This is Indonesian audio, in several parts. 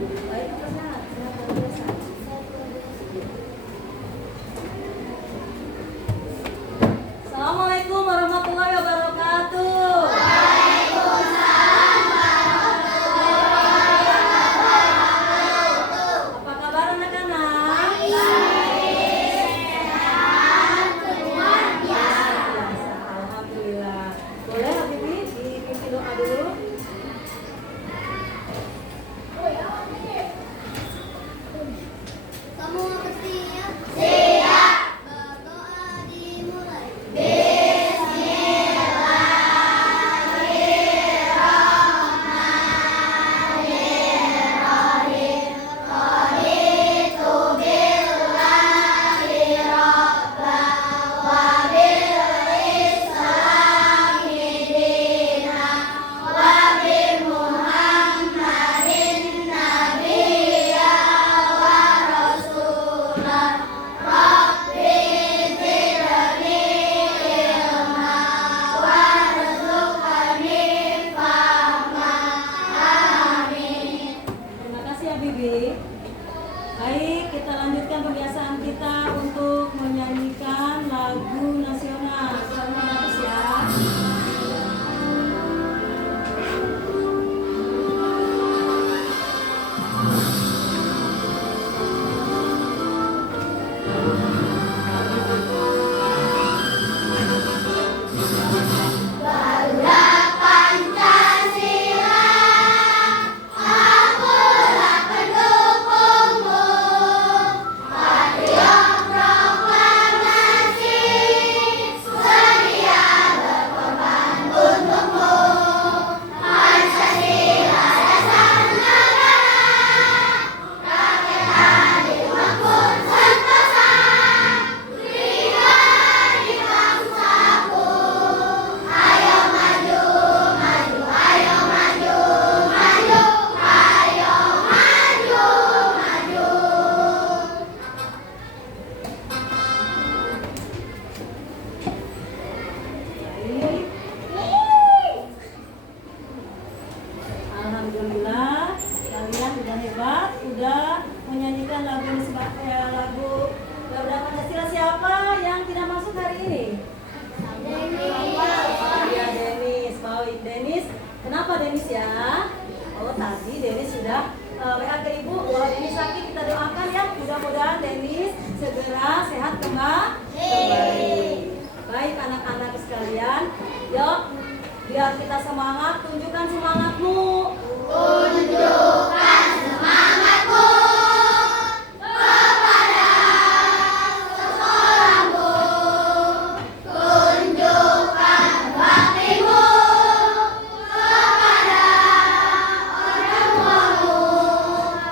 Baik, sehat, sehat luar biasa. Assalamualaikum warahmatullahi wabarakatuh. Apa kabar anak-anak? Alhamdulillah. Boleh Habibi dipimpin doa dulu? Kamu bersiap? Siap. Berdoa dimulai. Terima kasih ya Bibi. Baik, kita lanjutkan kebiasaan kita untuk menyanyikan lagu nasional. Semuanya bagus ya. Baik. Alhamdulillah, kalian udah hebat, udah menyanyikan lagu ini lagu Garuda Pancasila. Siapa yang tidak masuk hari ini? Oh iya, Denis. Baik, Denis. Kenapa Denis ya? Oh, tadi Denis sudah WA ke ibu bahwa Denis sakit. Kita doakan ya, mudah-mudahan Denis segera sehat kembali. Baik anak-anak sekalian, yuk biar kita semangat, tunjukkan semangatmu. Tunjukkan semangatmu kepada sekolahmu. Tunjukkan baktimu kepada orang tuamu.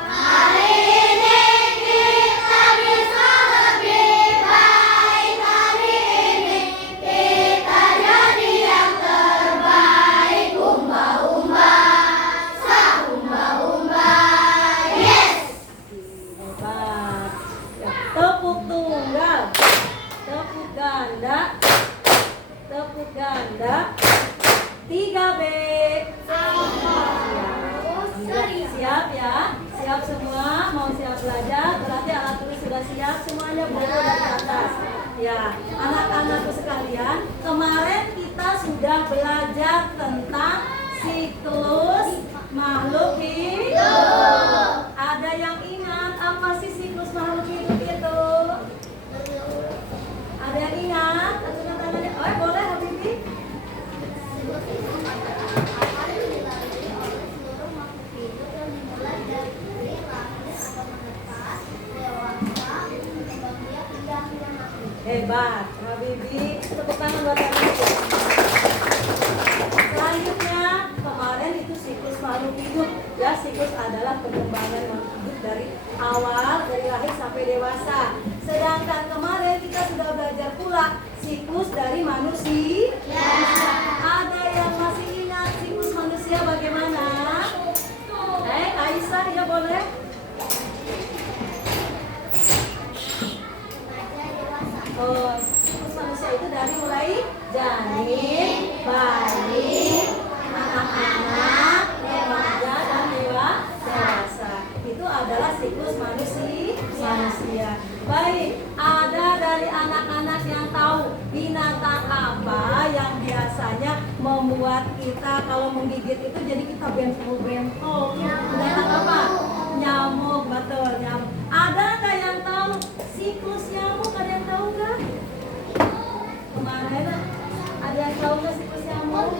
Hari ini kita bisa lebih baik. Hari ini kita jadi yang terbaik. Umba-umba, umba-umba, yes. Hebat. Ya, tepuk tunggal, tepuk ganda, 3B. Siap ya, siap semua, mau siap belajar, berarti alat tulis sudah siap, semuanya buku dari atas. Ya, anak-anakku sekalian, kemarin kita sudah belajar tentang siklus makhluk hidup. Ada yang ingat apa sih siklus makhluk hidup itu? Ada yang ingat? Acungkan tangannya. Oh, boleh Habibi. Hebat, Habibi. Tepuk tangan buat Habibi. Selanjutnya, kemarin itu siklus makhluk hidup. Ya, siklus adalah perkembangan makhluk hidup dari awal, dari lahir sampai dewasa. Sedangkan kemarin kita sudah belajar pula siklus dari manusia. Ada yang masih ingat siklus manusia bagaimana? Aisyah, ya boleh? Oh, siklus manusia itu dari mulai janin, bayi, anak-anak, remaja, dan dewasa. kalau menggigit itu jadi kita bentol-bentol. Binatang apa? Nyamuk, betul, nyamuk. Ada nggak yang tahu siklus nyamuk? Ada yang tahu nggak? Kemarin ada yang tahu nggak siklus nyamuk?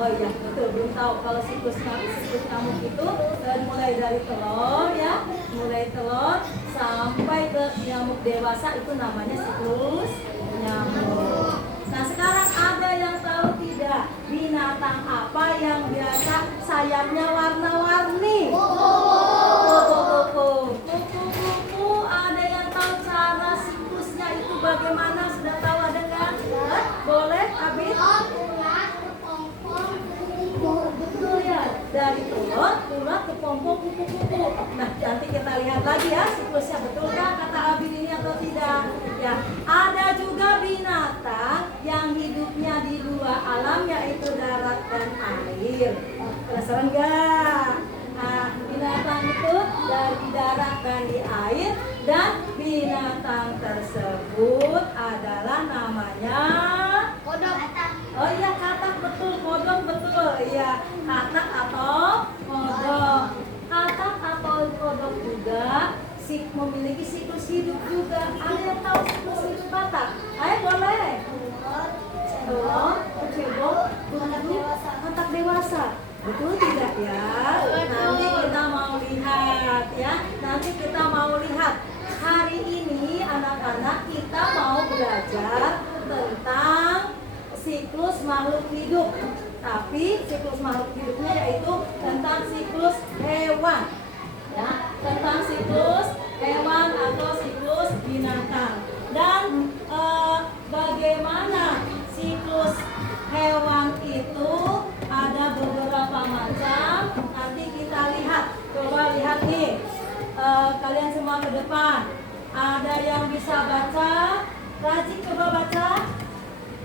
Oh iya, betul, belum tahu. Kalau siklus nyamuk itu mulai dari telur ya, mulai telur sampai ke nyamuk dewasa itu namanya siklus nyamuk. Nah sekarang ada yang tahu tidak binatang apa yang biasa sayapnya warna-warni? Kupu-kupu. Ada yang tahu cara siklusnya itu bagaimana? Sudah tahu ada nggak? Boleh, Abid? Betul ya, dari telur ke pompong kupu-kupu. Nah nanti kita lihat lagi ya siklusnya betulkah kata Abid ini atau tidak. Ya, ada juga binatang yang hidupnya di dua alam yaitu darat dan air. Penasaran nggak? Nah, binatang itu dari darat dan di air, dan binatang tersebut adalah namanya Kodok. oh iya katak, betul, kodok, betul, iya katak atau kodok. Katak atau kodok juga memiliki siklus hidup juga. Ada yang tahu siklus hidup katak? Ayo boleh. Telur, cebok, burung, katak dewasa. Betul tidak ya? Nanti kita mau lihat ya. Nanti kita mau lihat. Hari ini anak-anak kita mau belajar tentang siklus makhluk hidup. Tapi siklus makhluk hidupnya yaitu tentang siklus hewan. Ya, tentang siklus hewan atau siklus binatang. Dan bagaimana siklus hewan itu ada beberapa macam. Nanti kita lihat. Coba lihat nih. Kalian semua ke depan. Ada yang bisa baca? Rajin coba baca.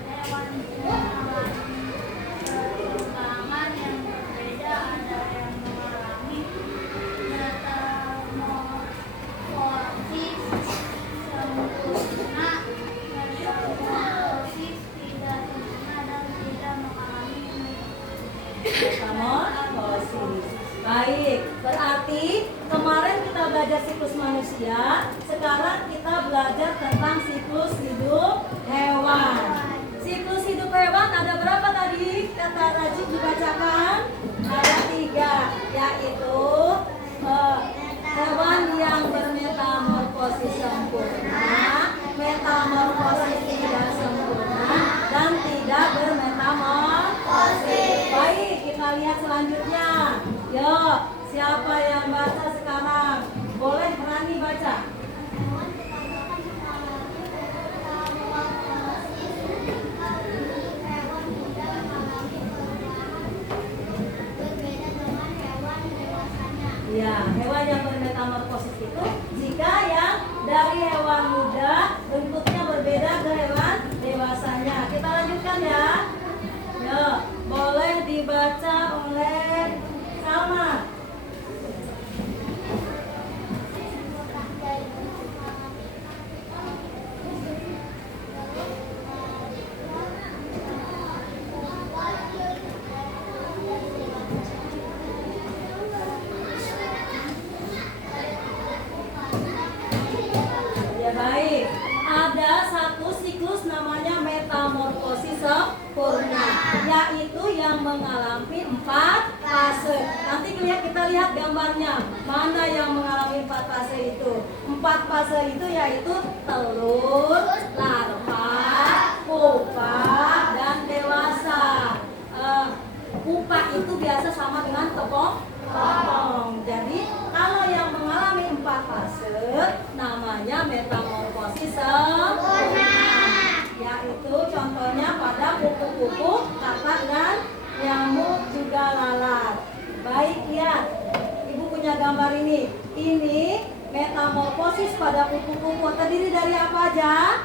Hewan itu mengalami perkembangan yang berbeda. Ada yang mengalami metamorfosis sempurna, metamorfosis tidak sempurna, dan tidak mengalami Metamorfosis. Baik, berarti kemarin kita belajar siklus manusia, sekarang kita belajar tentang siklus hidup hewan. Siklus hidup hewan ada berapa tadi? Kata Rajib dibacakan. Ada 3, yaitu hewan yang bermetamorfosis sempurna, metamorfosis tidak sempurna, dan tidak bermetamorfosis. Baik, kita lihat selanjutnya. Yuk, siapa yang baca sekarang? Boleh Rani baca. Ya, hewan yang bermetamorfosis itu jika yang dari hewan muda bentuknya berbeda ke hewan dewasanya. Kita lanjutkan ya. Ya, boleh dibaca oleh Salma. Ya baik, ada satu siklus namanya metamorfosis sempurna, yaitu yang mengalami 4 fase. Nanti kita lihat gambarnya, mana yang mengalami 4 fase itu. 4 fase itu yaitu telur, larva, pupa, dan dewasa. Pupa itu biasa sama dengan tepung. Jadi kalau yang mengalami 4 fase namanya metamorfosis sempurna. Yaitu contohnya pada kupu-kupu, katak, dan nyamuk juga lalat. Baik ya, Ibu punya gambar ini. Ini metamorfosis pada kupu-kupu terdiri dari apa aja?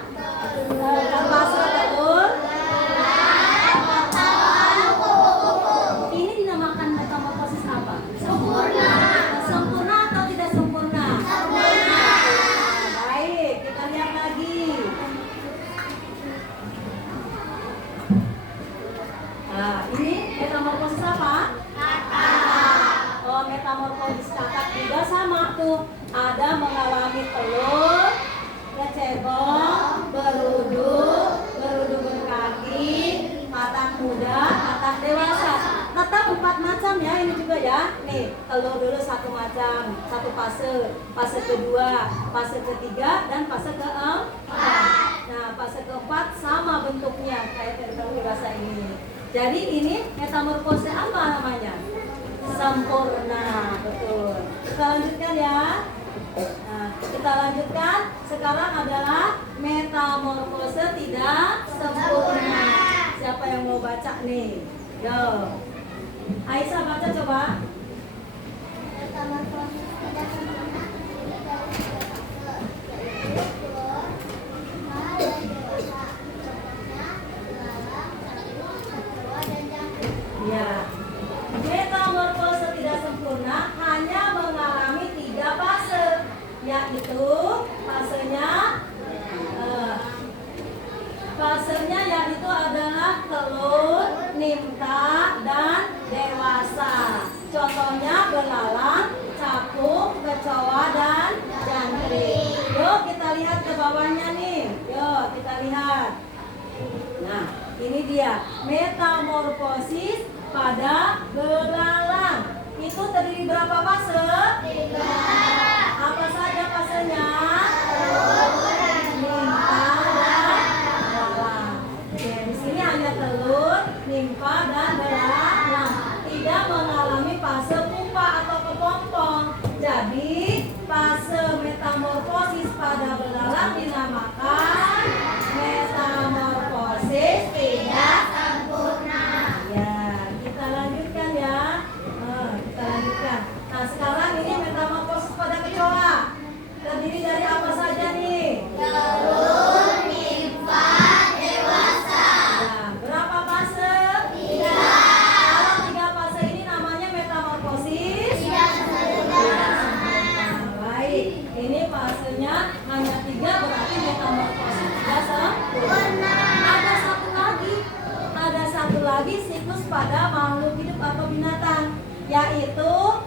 Dan fase telur. Ini dinamakan metamorfosis apa? sempurna. Sempurna atau tidak sempurna? Sempurna. Baik, kita lihat lagi. Nah, ini metamorfosis metamorfosis kakak juga sama tuh. Ada mengalami telur, kecebong, berudu berkaki, patah muda, patah dewasa. Tetap 4 macam ya ini juga ya. Nih, telur dulu 1 macam, 1 fase kedua, fase ketiga, dan fase keempat. Nah, fase keempat sama bentuknya kayak telur dewasa ini. Jadi ini metamorfose apa namanya? Sempurna, betul. Kita lanjutkan ya. Nah, kita lanjutkan. Sekarang adalah metamorfose tidak sempurna. Siapa yang mau baca nih? Yo. Aisyah baca coba. Metamorfosis tidak sempurna dari telur, mahal dan dewasa. Contohnya belalang, satwa, dan jangkrik. Ya. Metamorfose tidak sempurna hanya mengalami 3 fase, yaitu fasenya yaitu adalah telur, nimta, dan dewasa. Contohnya belalang, capung, kecoa, dan jangkrik. Yuk kita lihat ke bawahnya nih. Yuk kita lihat. Nah, ini dia metamorfosis pada belalang. Itu terdiri berapa fase? 3. Apa saja fasenya? Nimfa dan belalang. Oke, di sini hanya telur, nimfa, dan belalang. Tidak mengalami fase pupa atau kepompong. Jadi fase metamorfosis pada belalang dinamakan metamorfosis tidak sempurna. Ya, kita lanjutkan ya. Kita lanjutkan. Nah, sekarang ini metamorfosis pada kecoa. Terdiri dari apa saja nih? Telur, nimfa, dewasa. Nah, berapa fase? 3. Kalau 3 fase ini namanya metamorfosis Tidak sempurna. Baik, ini fasenya hanya 3, berarti metamorfosis tidak sempurna. Ada satu lagi siklus pada makhluk hidup atau binatang, yaitu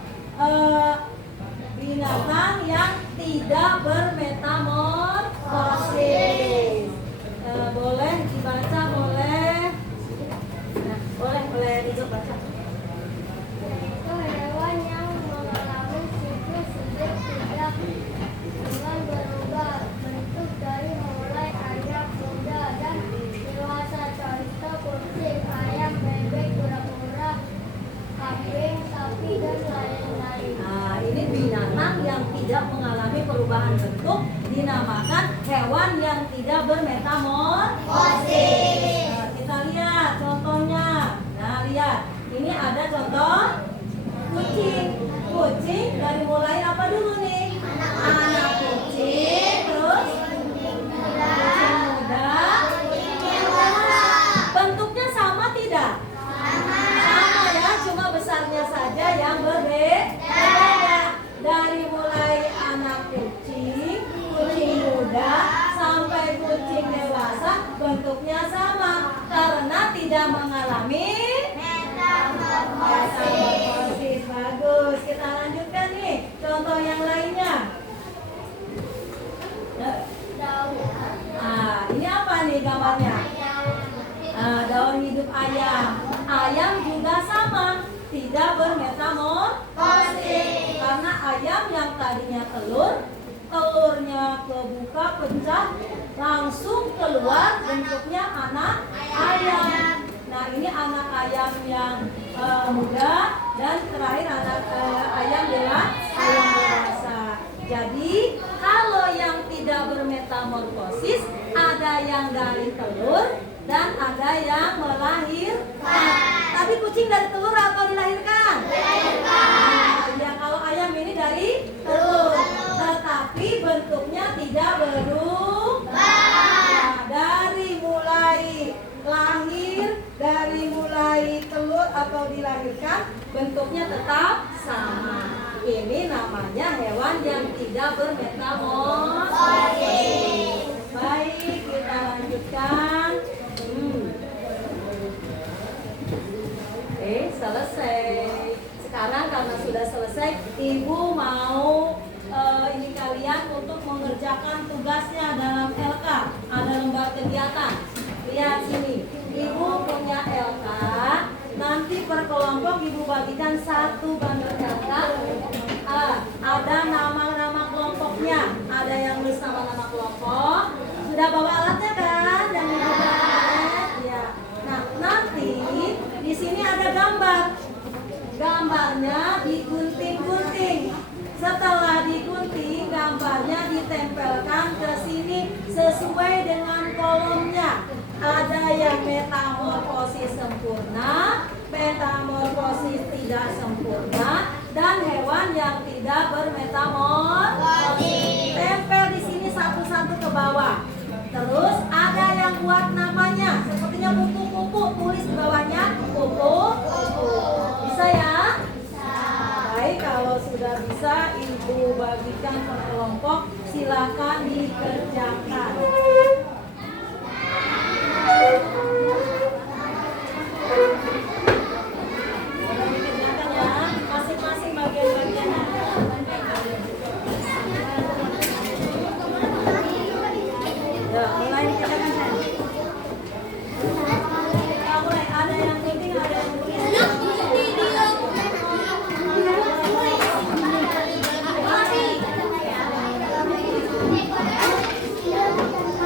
binatang yang tidak bermetamorfosis. Boleh dibaca, boleh. Nah, boleh Rizal baca. Yaitu hewan yang mengalami siklus hidup tidak dengan berubah bentuk dari mulai ayam, kuda, dan dewasa. Contoh kucing, ayam, bebek, kura-kura, kambing, sapi, dan lain-lain. Nah, ini binatang yang tidak mengalami perubahan bentuk dinamakan hewan yang tidak bermetamorfosis. Nah, kita lihat contohnya. Nah, lihat. Ini ada contoh kucing. Kucing dari mulai apa dulu nih? Anak kucing, terus kucing muda. Bentuknya sama tidak? Sama ya, cuma besarnya saja yang berbeda. Dari mulai anak kucing, kucing muda, sampai kucing dewasa, bentuknya sama karena tidak mengalami metamorfosis. Bagus, kita lanjutkan nih contoh yang lainnya. Ini apa nih gambarnya? Daun hidup ayam. Ayam juga sama, tidak bermetamorfosis. Karena ayam yang tadinya telurnya kebuka, pecah, langsung keluar bentuknya anak ayam. Nah, ini anak ayam yang muda, dan terakhir anak ayam dewasa. Jadi kalau yang tidak bermetamorfosis, ada yang dari telur dan ada yang melahirkan. Tadi kucing dari telur atau dilahirkan? Dilahirkan. Ya, kalau ayam ini dari telur, tetapi bentuknya tidak berubah. Nah, dari mulai lahir, dari mulai telur atau dilahirkan, bentuknya tetap sama. Ini namanya hewan yang tidak bermetamorfosis. Baik, kita lanjutkan. Oke, selesai. Sekarang sekarang karena sudah selesai, Ibu mau ini kalian untuk mengerjakan tugasnya dalam LK. Ada lembar kegiatan. Lihat sini, Ibu punya LK. Nanti per kelompok Ibu bagikan satu bundle LK. Ada nama-nama kelompoknya. Ada yang nulis nama-nama kelompok. Sudah bawa alatnya kan? Dan ya. Nah, nanti di sini ada gambar. Gambarnya digunting-gunting. Setelah digunting, gambarnya ditempelkan ke sini sesuai dengan kolomnya. Ada yang metamorfosis sempurna, metamorfosis tidak sempurna, dan hewan yang tidak bermetamorfosis. Tempel di sini satu-satu ke bawah. Terus ada yang buat namanya, sepertinya kupu-kupu, tulis di bawahnya kupu-kupu. Bisa ya? Baik, kalau sudah bisa, Ibu bagikan per kelompok, silakan dikerjakan. Dikerjakan ya, masing-masing bagian-bagiannya. Ya, mulai dikerjakan kan? Mulai, ada yang penting, ada yang penting.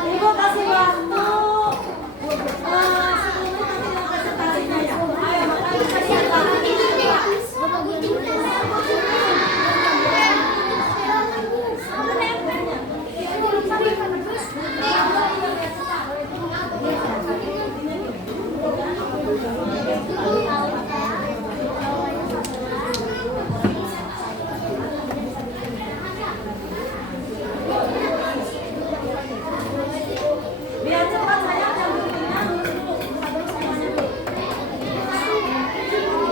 Ibu kasih waktu 10 menit nanti mau kasih talinya ya. Ayo makanya kasih talinya. Biar cepat saya yang guntingnya lurus dulu. Lurus semuanya dulu.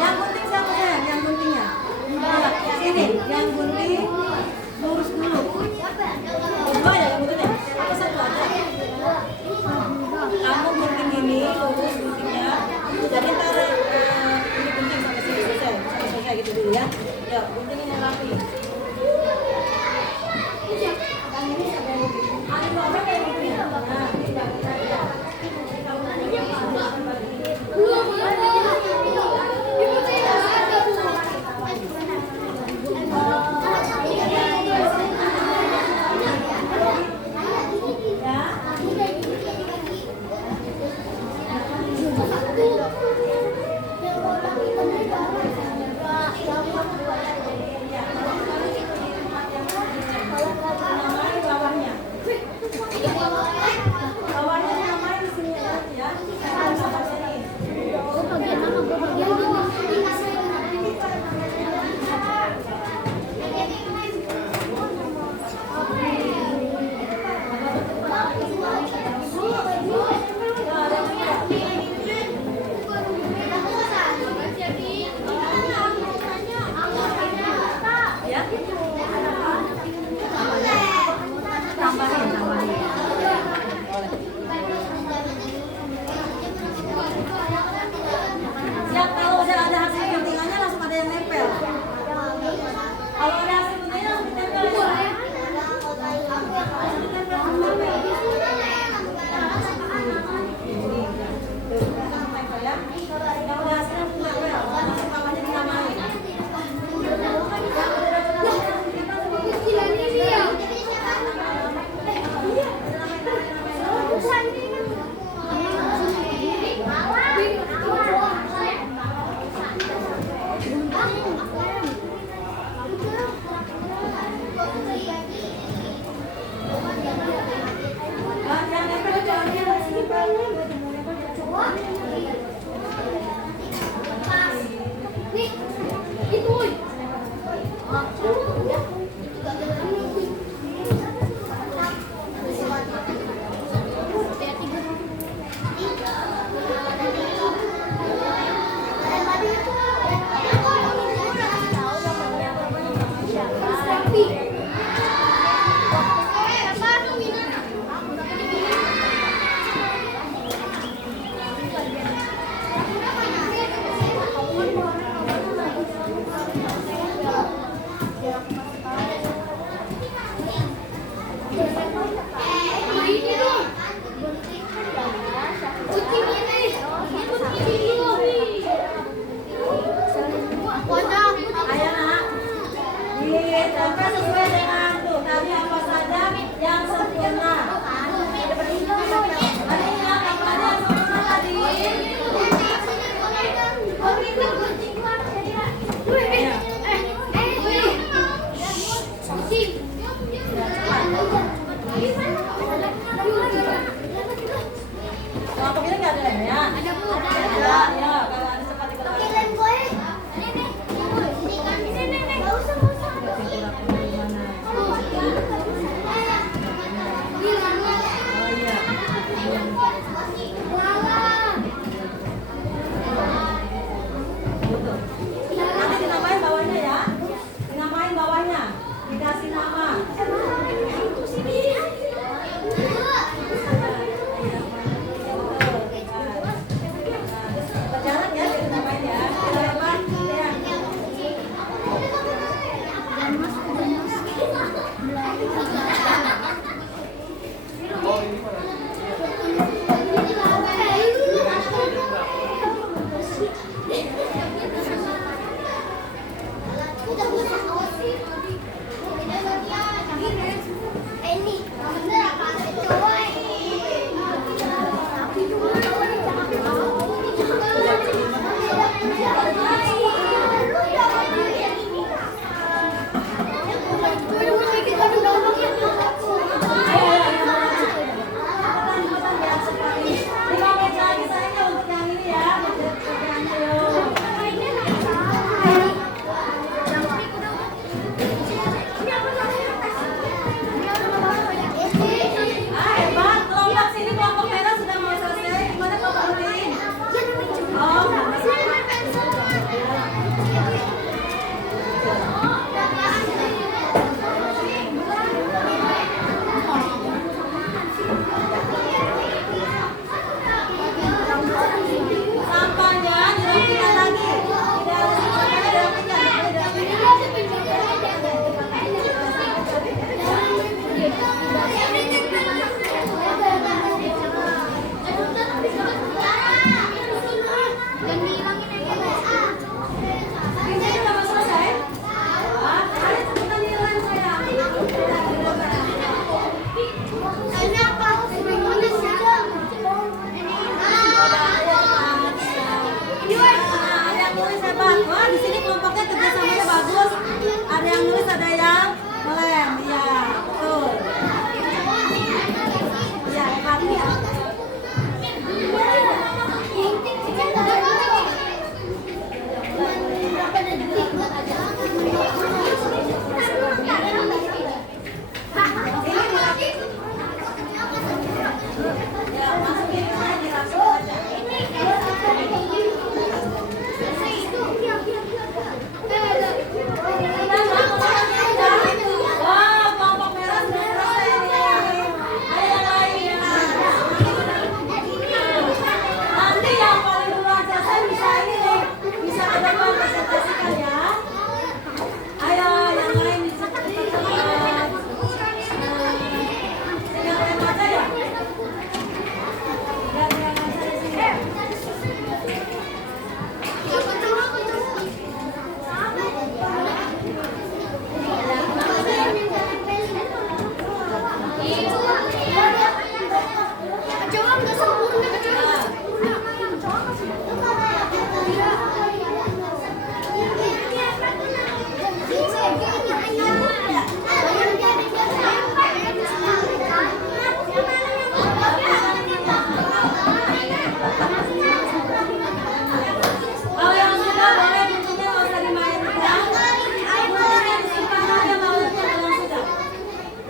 Yang gunting siapa sayang? Yang guntingnya? Ya, sini. Yang gunting lurus dulu. Dua ya yang guntingnya? Atau satu aja? Kamu gunting ini lurus guntingnya. Jadi taruh ini gunting sampai sini selesai. Sampai selesai gitu dulu ya. Yuk, guntingin yang rapi. Yang ini sampai ini. Ada dua orang yang gunting. Nah, ini bagi aja. Kamu ya. Kelompok ini nggak ada lemnya? Ada, Bu. Ada, ya. Kalau ada cepat ikut Pakai aku. lem gue. Nenek. Ini nenek. Nggak usah, nggak usah. Kurang di mana? Oh iya. Betul. Nanti dinamain bawahnya ya. Dinamain bawahnya. Dikasih nama. Berjalan ya, jadi namain ya. Kita lepas, ya.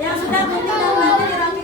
Yang sudah penting dan nanti dirangkai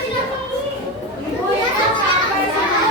Ibu hitung sampai 10 ya.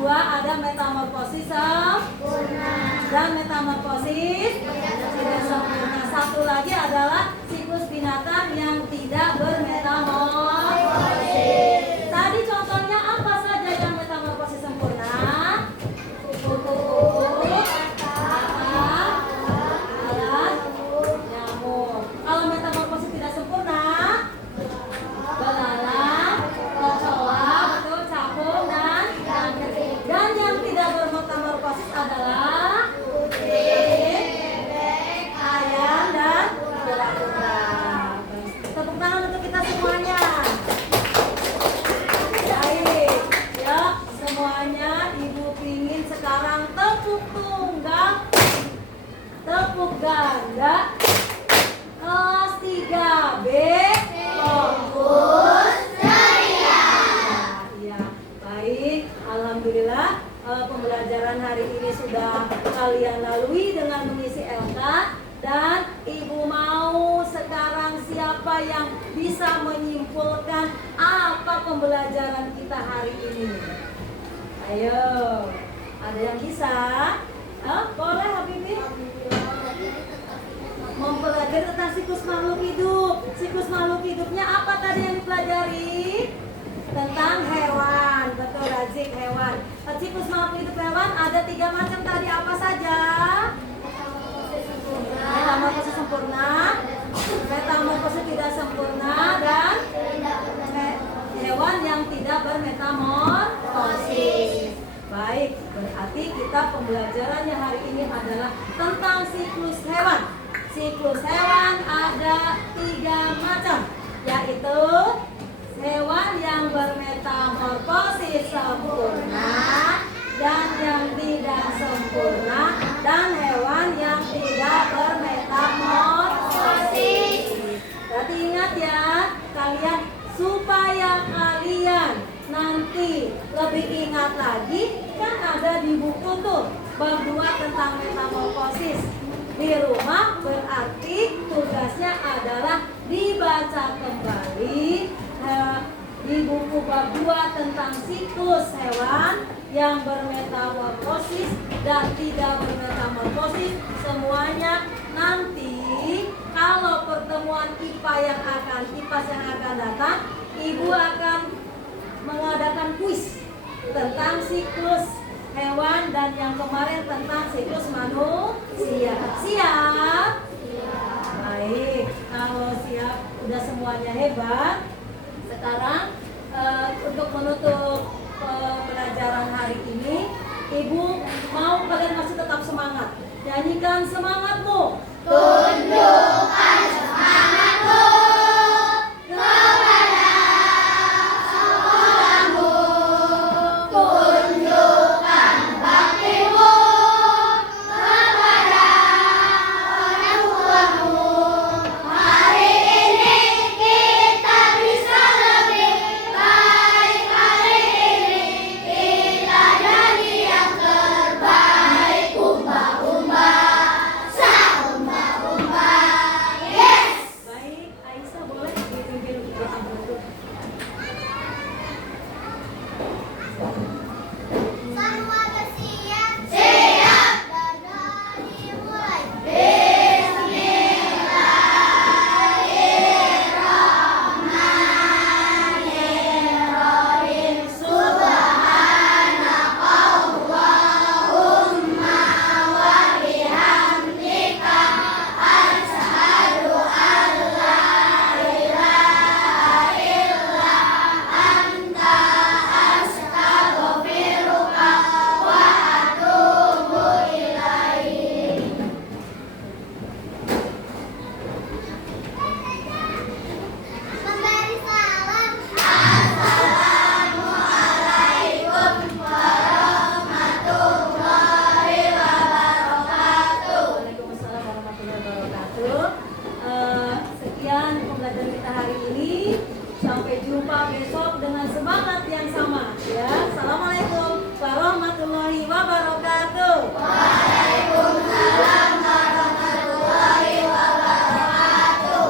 2 ada metamorfosis sempurna dan metamorfosis tidak sempurna. 1 lagi adalah siklus binatang yang tidak bermetamorfosis. Tadi contohnya apa saja yang metamorfosis sempurna? Kuku-kuku, alat, nyamuk. Kalau metamorfosis tidak sempurna, belalang, kecoa, betul, capung, dan yang tidak bermetamorfosis adalah kucing, bebek, ayam, dan kura-kura. kita semuanya. Baik, ya semuanya Ibu pingin sekarang tepuk tunggal, tepuk ganda, kelas 3B, fokus ceria. Ya, baik, alhamdulillah pembelajaran hari ini sudah kalian lalui dengan mengisi LK. Dan Ibu mau sekarang siapa yang bisa menyimpulkan apa pembelajaran kita hari ini? Ayo, ada yang bisa? Boleh Habibi? Mempelajari tentang siklus makhluk hidup. Siklus makhluk hidupnya apa tadi yang dipelajari? Tentang hewan, betul Razik, hewan. Siklus makhluk hidup hewan ada 3 macam tadi, apa saja? Metamorfosis sempurna, metamorfosis tidak sempurna, dan hewan yang tidak bermetamorfosis. Baik, berarti kita pembelajarannya hari ini adalah tentang siklus hewan. Siklus hewan ada 3 macam, yaitu hewan yang bermetamorfosis sempurna, dan yang tidak sempurna, dan hewan yang tidak bermetamorfosis. Berarti ingat ya, kalian supaya kalian nanti lebih ingat lagi, kan ada di buku tuh bab 2 tentang metamorfosis. Di rumah berarti tugasnya adalah dibaca kembali di buku bab 2 tentang siklus hewan yang bermetamorfosis dan tidak bermetamorfosis. Semuanya nanti kalau pertemuan IPA yang akan datang, Ibu akan mengadakan kuis tentang siklus hewan dan yang kemarin tentang siklus manusia. Siap? Baik, kalau siap udah semuanya hebat. Sekarang untuk menutup pelajaran hari ini, Ibu mau kalian masih tetap semangat. Nyanyikan semangatmu. Tunjukkan semangatmu kepada sekolahmu. Tunjukkan baktimu kepada orang tuamu. Hari ini kita bisa lebih baik. Hari ini kita jadi yang terbaik. Umba-umba, sa-umba-umba, yes! Baik, Aisyah boleh dipimpin doa berikut. Semua bersiap? Siap! Dan dimulai. Bismillahirrahmanirrahim. Subhanakallahumma wa bihamdika asyhadu an la ilaha illa anta astaghfiruka wa atubu ilaik. Memberi salam. Assalamualaikum warahmatullahi wabarakatuh. Waalaikumsalam warahmatullahi wabarakatuh. Sekian pembelajaran kita hari ini. Sampai jumpa besok dengan semangat yang sama. Ya, assalamualaikum warahmatullahi wabarakatuh. Waalaikumsalam warahmatullahi wabarakatuh.